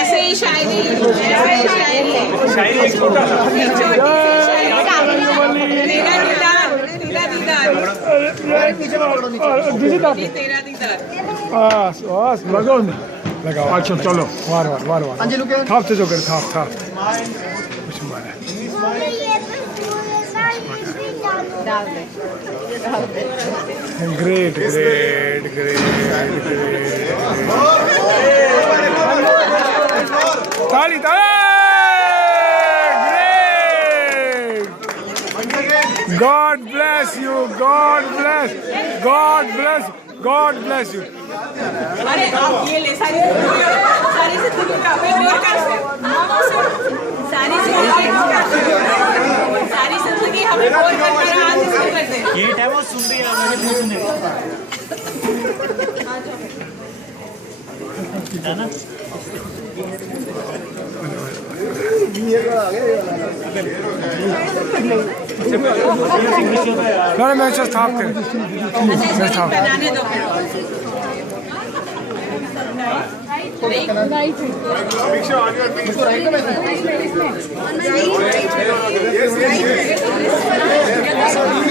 ऐसे ही शायरी एक छोटा सा तेरा दीदार लगाओ। अच्छा चलो वार वार वार वार थाप से जो कर थाप थाप कुछ मारे ग्रेट ग्रेट ग्रेट ग्रेट ताली ताली great God bless you God bless God bless God bless you अरे आप ये ले सारी से दुनिया का और कर सारी जिंदगी हमें बोर कर रहा है इसको करते हैं ये है वो सुन रही है मुझे सुनने है ना ना मैं जस्ट थाप कर बनाने दो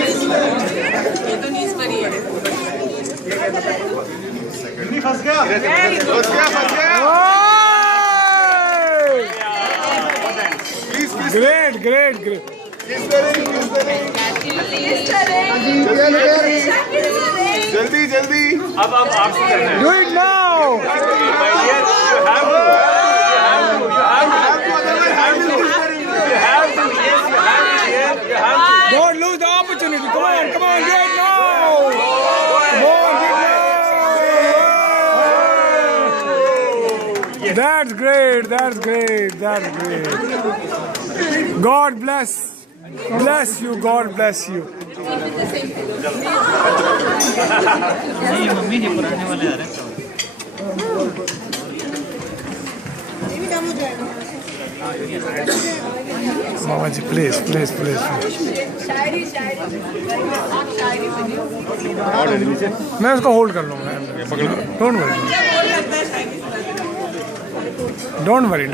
ये तो नीज पर ही है फंस गया ग्रेट ग्रेट ग्रेट जल्दी जल्दी अब आपको करना है do it now Don't lose the opportunity. Come on, do it now. That's great. God bless you. God bless you. नहीं मम्मी जी पुराने वाले आ रहे हैं Mama ji, please. मैं उसको होल्ड कर लूँगा डोंट वरी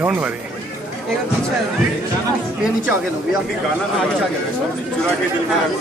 ये नीचे आगे लो भैया गाना ना नीचे आगे चुरा के दिल में रखो